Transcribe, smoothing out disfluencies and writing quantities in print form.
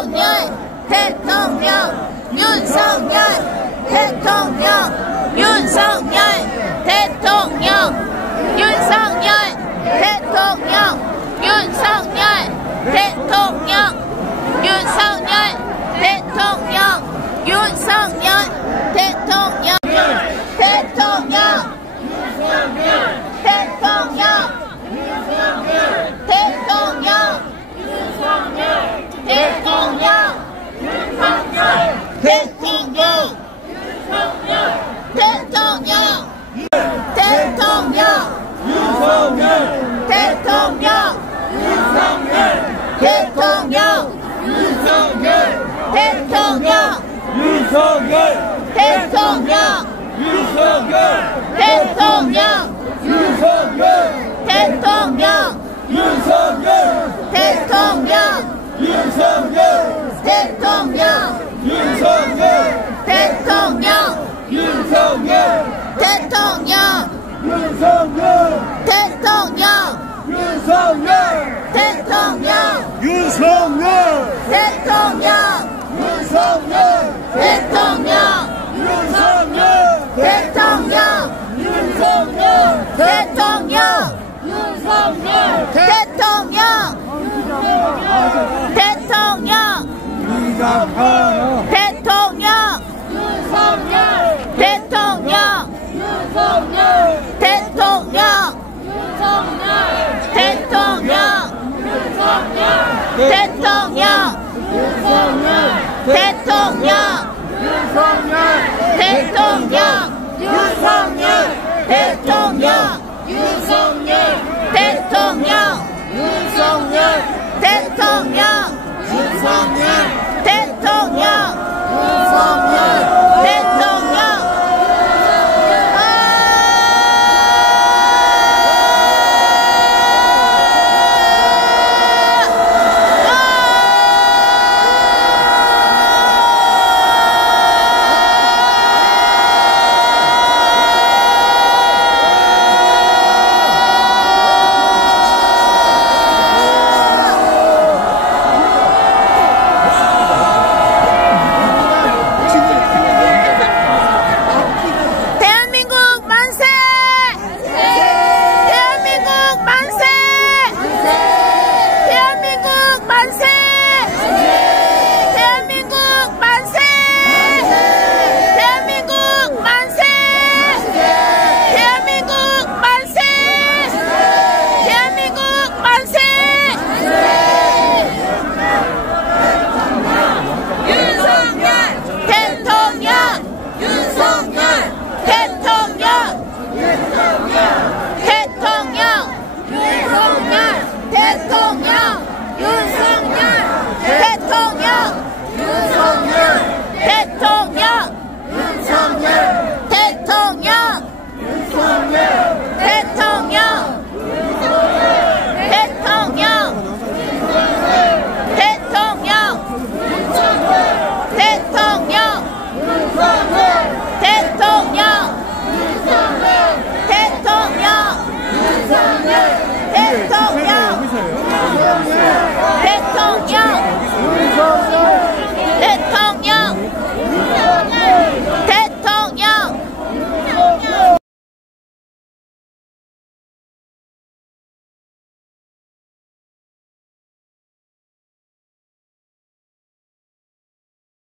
윤석열 대통령 윤석열 대통령 윤석열 대통령 윤석열 대통령 윤석열 대통령 윤석열 대통령 윤석열 대통령 대통령 대통령 대통령 대통령 대통령 대통령 대통령 대통령 윤석열 대통령 대통령 윤석열 대통령 윤석열 대통령 윤석열 대통령 윤석열 대통령 윤석열 대통령 윤석열 대통령 윤석열 대통령 윤석열 대통령 윤석열 대통령 윤석열 대통령 윤석열 대통령 윤석열 대통령 윤석열 대통령 윤석열 대통령 윤석열 대통령 대통령 윤석열 대통령 윤석열 대통령 윤석열 대통령 대통령 대통령 대통령 대통령 윤석열 대통령 윤석열 대통령 윤석열 대통령 윤석열